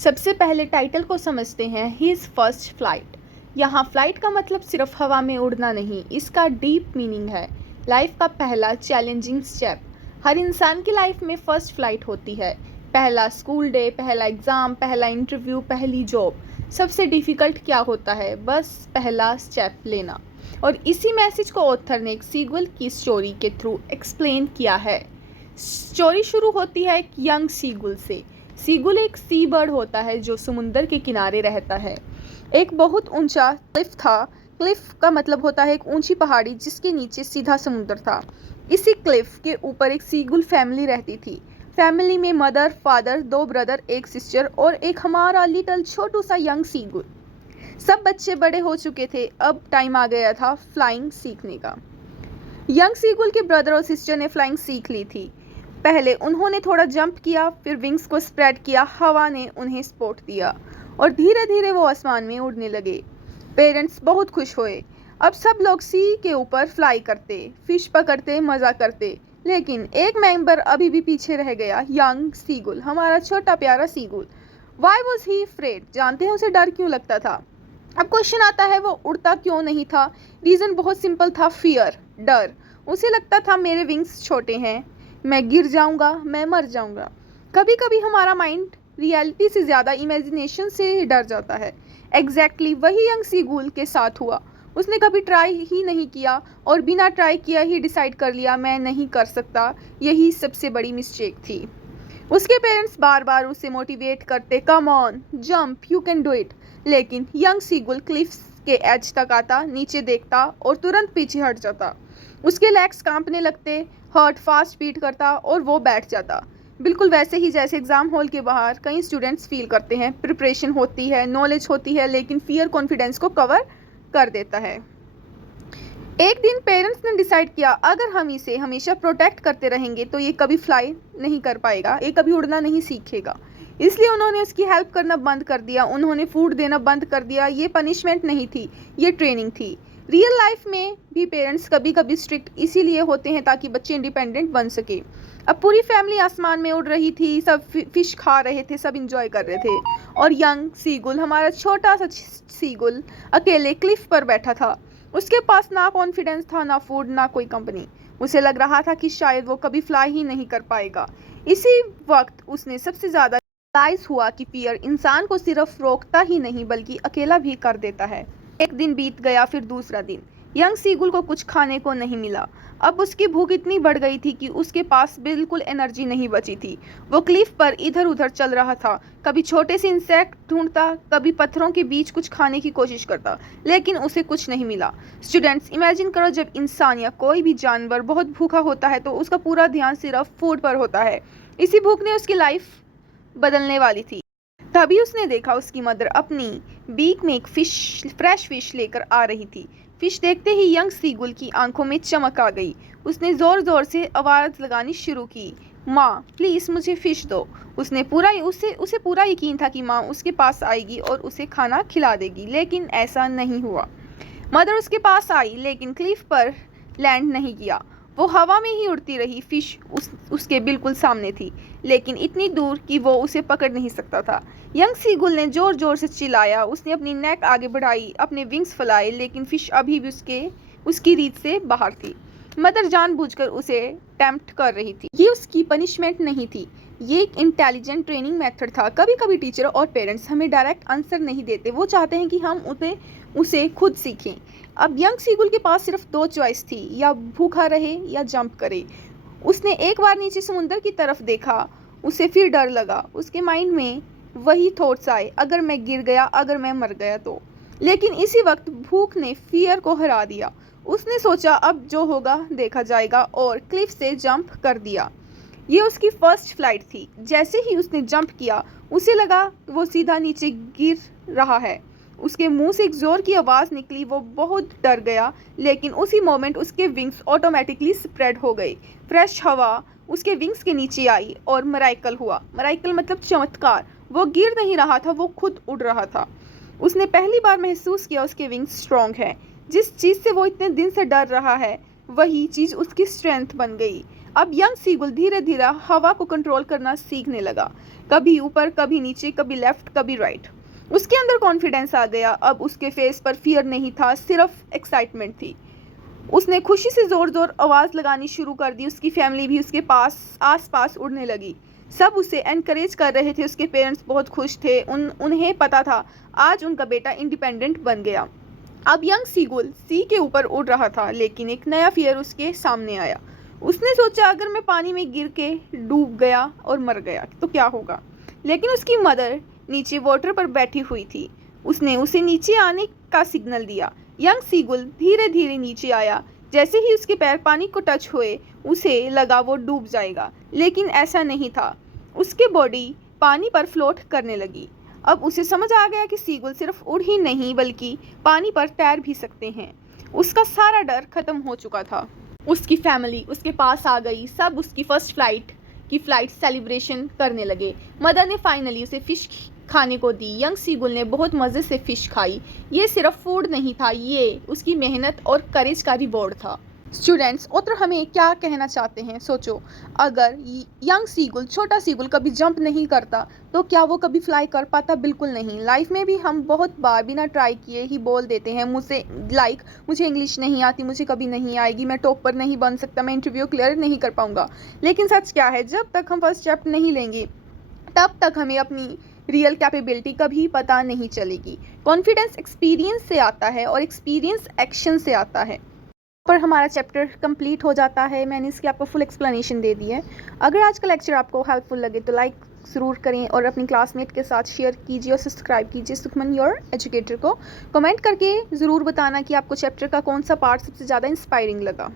सबसे पहले टाइटल को समझते हैं हिज फर्स्ट फ्लाइट। यहाँ फ्लाइट का मतलब सिर्फ हवा में उड़ना नहीं, इसका डीप मीनिंग है लाइफ का पहला चैलेंजिंग स्टेप। हर इंसान की लाइफ में फर्स्ट फ्लाइट होती है, पहला स्कूल डे, पहला एग्ज़ाम, पहला इंटरव्यू, पहली जॉब। सबसे डिफ़िकल्ट क्या होता है? बस पहला स्टेप लेना। और इसी मैसेज को ऑथर ने एक सीक्वल की स्टोरी के थ्रू एक्सप्लेन किया है। स्टोरी शुरू होती है एक यंग सीगुल से। सीगुल एक सी बर्ड होता है जो समुंदर के किनारे रहता है। एक बहुत ऊंचा क्लिफ था। क्लिफ का मतलब होता है एक ऊंची पहाड़ी जिसके नीचे सीधा समुंदर था। इसी क्लिफ के ऊपर एक सीगुल फैमिली रहती थी। फैमिली में मदर, फादर, 2 ब्रदर, एक सिस्टर और एक हमारा लिटिल छोटू सा यंग सीगुल। सब बच्चे बड़े हो चुके थे, अब टाइम आ गया था फ्लाइंग सीखने का। यंग सीगुल के ब्रदर और सिस्टर ने फ्लाइंग सीख ली थी। पहले उन्होंने थोड़ा जंप किया, फिर विंग्स को स्प्रेड किया, हवा ने उन्हें सपोर्ट दिया और धीरे धीरे वो आसमान में उड़ने लगे। पेरेंट्स बहुत खुश हुए। अब सब लोग सी के ऊपर फ्लाई करते, फिश पकड़ते, मज़ा करते। लेकिन एक मेंबर अभी भी पीछे रह गया, यंग सीगुल, हमारा छोटा प्यारा seagull. Why was he afraid? जानते हैं उसे डर क्यों लगता था? अब क्वेश्चन आता है, वो उड़ता क्यों नहीं था? रीज़न बहुत सिंपल था, फियर, डर। उसे लगता था मेरे विंग्स छोटे हैं, मैं गिर जाऊंगा, मैं मर जाऊंगा। कभी कभी हमारा माइंड रियलिटी से ज़्यादा इमेजिनेशन से डर जाता है। एग्जैक्टली वही यंग सीगुल के साथ हुआ। उसने कभी ट्राई ही नहीं किया और बिना ट्राई किया ही डिसाइड कर लिया मैं नहीं कर सकता। यही सबसे बड़ी मिस्टेक थी। उसके पेरेंट्स बार बार उसे मोटिवेट करते, come on, jump, you can do it. लेकिन यंग सीगुल क्लिफ्स के एज तक आता, नीचे देखता और तुरंत पीछे हट जाता। उसके लेग्स कांपने लगते, हार्ट फास्ट बीट करता और वो बैठ जाता। बिल्कुल वैसे ही जैसे एग्ज़ाम हॉल के बाहर कई स्टूडेंट्स फील करते हैं। प्रिपरेशन होती है, नॉलेज होती है, लेकिन फियर कॉन्फिडेंस को कवर कर देता है। एक दिन पेरेंट्स ने डिसाइड किया अगर हम इसे हमेशा प्रोटेक्ट करते रहेंगे तो ये कभी फ्लाई नहीं कर पाएगा, ये कभी उड़ना नहीं सीखेगा। इसलिए उन्होंने उसकी हेल्प करना बंद कर दिया, उन्होंने फूड देना बंद कर दिया। ये पनिशमेंट नहीं थी, ये ट्रेनिंग थी। रियल लाइफ में भी पेरेंट्स कभी कभी स्ट्रिक्ट इसीलिए होते हैं ताकि बच्चे इंडिपेंडेंट बन सके। अब पूरी फैमिली आसमान में उड़ रही थी, सब फिश खा रहे थे, सब इंजॉय कर रहे थे। और यंग सीगुल, हमारा छोटा सा सीगुल, अकेले क्लिफ पर बैठा था। उसके पास ना कॉन्फिडेंस था, ना फूड, ना कोई कंपनी। उसे लग रहा था कि शायद वो कभी फ्लाई ही नहीं कर पाएगा। इसी वक्त उसने सबसे ज़्यादा रियलाइज हुआ कि फियर इंसान को सिर्फ रोकता ही नहीं बल्कि अकेला भी कर देता है। एक दिन बीत गया, फिर दूसरा दिन। यंग सीगुल को कुछ खाने को नहीं मिला। अब उसकी भूख इतनी बढ़ गई थी कि उसके पास बिल्कुल एनर्जी नहीं बची थी। वो क्लिफ पर इधर उधर चल रहा था, कभी छोटे से इंसेक्ट ढूंढता, कभी पत्थरों के बीच कुछ खाने की कोशिश करता, लेकिन उसे कुछ नहीं मिला। स्टूडेंट्स, इमेजिन करो जब इंसान या कोई भी जानवर बहुत भूखा होता है तो उसका पूरा ध्यान सिर्फ फूड पर होता है। इसी भूख ने उसकी लाइफ बदलने वाली थी। तभी उसने देखा उसकी मदर अपनी बीक में एक फ्रेश फिश लेकर आ रही थी। फिश देखते ही यंग सीगुल की आंखों में चमक आ गई। उसने ज़ोर ज़ोर से आवाज़ लगानी शुरू की, माँ प्लीज़ मुझे फ़िश दो। उसे पूरा यकीन था कि माँ उसके पास आएगी और उसे खाना खिला देगी, लेकिन ऐसा नहीं हुआ। मदर उसके पास आई लेकिन क्लिफ पर लैंड नहीं किया। वो हवा में ही उड़ती रही। फिश उसके बिल्कुल सामने थी, लेकिन इतनी दूर कि वो उसे पकड़ नहीं सकता था। यंग सीगुल ने ज़ोर ज़ोर से चिल्लाया, उसने अपनी नेक आगे बढ़ाई, अपने विंग्स फैलाए, लेकिन फिश अभी भी उसकी रीत से बाहर थी। मदर जानबूझकर उसे टेम्प्ट कर रही थी। ये उसकी पनिशमेंट नहीं थी, ये एक इंटेलिजेंट ट्रेनिंग मेथड था। कभी कभी टीचर और पेरेंट्स हमें डायरेक्ट आंसर नहीं देते, वो चाहते हैं कि हम उसे खुद सीखें। अब यंग सीगुल के पास सिर्फ 2 चॉइस थी, या भूखा रहे या जंप करे। उसने एक बार नीचे समुंदर की तरफ देखा, उसे फिर डर लगा। उसके माइंड में वही थॉट्स आए, अगर मैं गिर गया, अगर मैं मर गया तो। लेकिन इसी वक्त भूख ने फियर को हरा दिया। उसने सोचा अब जो होगा देखा जाएगा और क्लिफ से जंप कर दिया। ये उसकी फर्स्ट फ्लाइट थी। जैसे ही उसने जंप किया उसे लगा वो सीधा नीचे गिर रहा है। उसके मुंह से एक जोर की आवाज़ निकली, वो बहुत डर गया, लेकिन उसी मोमेंट उसके विंग्स ऑटोमेटिकली स्प्रेड हो गई। फ्रेश हवा उसके विंग्स के नीचे आई और मराइकल हुआ। मराइकल मतलब चमत्कार। वो गिर नहीं रहा था, वो खुद उड़ रहा था। उसने पहली बार महसूस किया उसके विंग्स स्ट्रॉन्ग है। जिस चीज़ से वो इतने दिन से डर रहा है वही चीज़ उसकी स्ट्रेंथ बन गई। अब यंग सीगुल धीरे धीरे हवा को कंट्रोल करना सीखने लगा, कभी ऊपर कभी नीचे, कभी लेफ्ट कभी राइट। उसके अंदर कॉन्फिडेंस आ गया। अब उसके फेस पर फियर नहीं था, सिर्फ एक्साइटमेंट थी। उसने खुशी से जोर जोर आवाज़ लगानी शुरू कर दी। उसकी फैमिली भी उसके आस पास उड़ने लगी। सब उसे एनकरेज कर रहे थे। उसके पेरेंट्स बहुत खुश थे। उन्हें पता था आज उनका बेटा इंडिपेंडेंट बन गया। अब यंग सीगुल सी के ऊपर उड़ रहा था, लेकिन एक नया फियर उसके सामने आया। उसने सोचा अगर मैं पानी में गिर के डूब गया और मर गया तो क्या होगा। लेकिन उसकी मदर नीचे वाटर पर बैठी हुई थी। उसने उसे नीचे आने का सिग्नल दिया। यंग सीगुल धीरे धीरे नीचे आया। जैसे ही उसके पैर पानी को टच हुए उसे लगा वो डूब जाएगा, लेकिन ऐसा नहीं था। उसकी बॉडी पानी पर फ्लोट करने लगी। अब उसे समझ आ गया कि सीगुल सिर्फ उड़ ही नहीं बल्कि पानी पर तैर भी सकते हैं। उसका सारा डर खत्म हो चुका था। उसकी फैमिली उसके पास आ गई। सब उसकी फर्स्ट फ्लाइट सेलिब्रेशन करने लगे। मदर ने फाइनली उसे फिश खाने को दी। यंग सीगुल ने बहुत मज़े से फिश खाई। ये सिर्फ फूड नहीं था, ये उसकी मेहनत और करेज का रिवॉर्ड था। स्टूडेंट्स, ऑथर हमें क्या कहना चाहते हैं, सोचो। अगर यंग सीगुल, छोटा सीगुल कभी जंप नहीं करता तो क्या वो कभी फ्लाई कर पाता? बिल्कुल नहीं। लाइफ में भी हम बहुत बार बिना ट्राई किए ही बोल देते हैं मुझे इंग्लिश नहीं आती, मुझे कभी नहीं आएगी, मैं टॉपर नहीं बन सकता, मैं इंटरव्यू क्लियर नहीं कर पाऊंगा। लेकिन सच क्या है, जब तक हम फर्स्ट स्टेप नहीं लेंगे तब तक हमें अपनी रियल कैपेबिलिटी कभी पता नहीं चलेगी। कॉन्फिडेंस एक्सपीरियंस से आता है और एक्सपीरियंस एक्शन से आता है। पर हमारा चैप्टर कंप्लीट हो जाता है। मैंने इसकी आपको फुल एक्सप्लेनेशन दे दी है। अगर आज का लेक्चर आपको हेल्पफुल लगे तो लाइक ज़रूर करें और अपनी क्लासमेट के साथ शेयर कीजिए और सब्सक्राइब कीजिए सुखमन योर एजुकेटर को। कमेंट करके ज़रूर बताना कि आपको चैप्टर का कौन सा पार्ट सबसे ज़्यादा इंस्पायरिंग लगा।